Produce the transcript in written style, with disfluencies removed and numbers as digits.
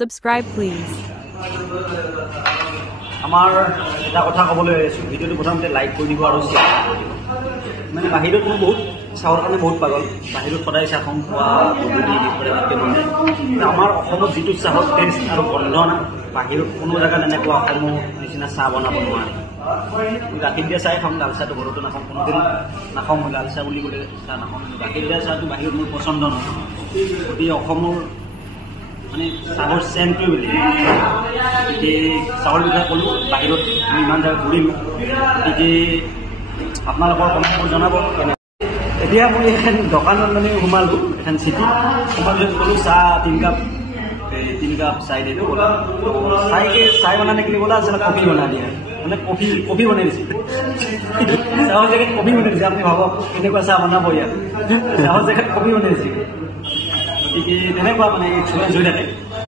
Subscribe please. আমাৰ এটা কথা ক'বলৈ আহিছোঁ, ভিডিঅ'টো প্ৰথমতে লাইক কৰি দিব আৰু শ্বেয়াৰ কৰি দিব। মানে বাহিৰত মই বহুত চাহৰ কাৰণে বহুত পাগল, বাহিৰত সদায় চাহখন খোৱা গধূলি ভালকৈ বনায়। আমাৰ অসমত যিটো চাহৰ টেষ্ট আৰু গন্ধ না, বাহিৰত কোনো জেগাত এনেকুৱা অসমৰ নিচিনা চাহ বনাব নোৱাৰে। গাখীৰ দিয়া চাহ খাওঁ, লাল চাহটো ঘৰতো নাখাওঁ, কোনোদিন নাখাওঁ। মই লাল চাহ বুলি ক'লে চাহ নাখাওঁ, গাখীৰ দিয়া চাহটো বাহিৰত মোৰ পচন্দ নহয়। গতিকে অসমৰ মানে চাহৰ চেণ্টটোৱে বুলি গতিকে চাহৰ বিষয়ে ক'লোঁ, বাহিৰত আমি ইমান জেগা ঘূৰিলোঁ। গতিকে আপোনালোকৰ কমেণ্টবোৰ জনাব। এতিয়া মই এখন দোকানত মানে সোমালোঁ, এখন চিটিত সোমালোঁ, ক'লোঁ চাহ 3 কাপ চাই দিলোঁ বোলা। চাই বনানে কি বোলা আছিলে কফি বনাই দিয়ে, মানে কফি বনাই দিছে। চাহৰ জেগাত কফি বনাই দিছে। আপুনি ভাবক কেনেকুৱা চাহ বনাব ইয়াত, চাহৰ জেগাত কফি বনাই দিছে। গতিকে তেনেকুৱা মানে এক্সপিৰিয়েঞ্চ হৈ থাকে।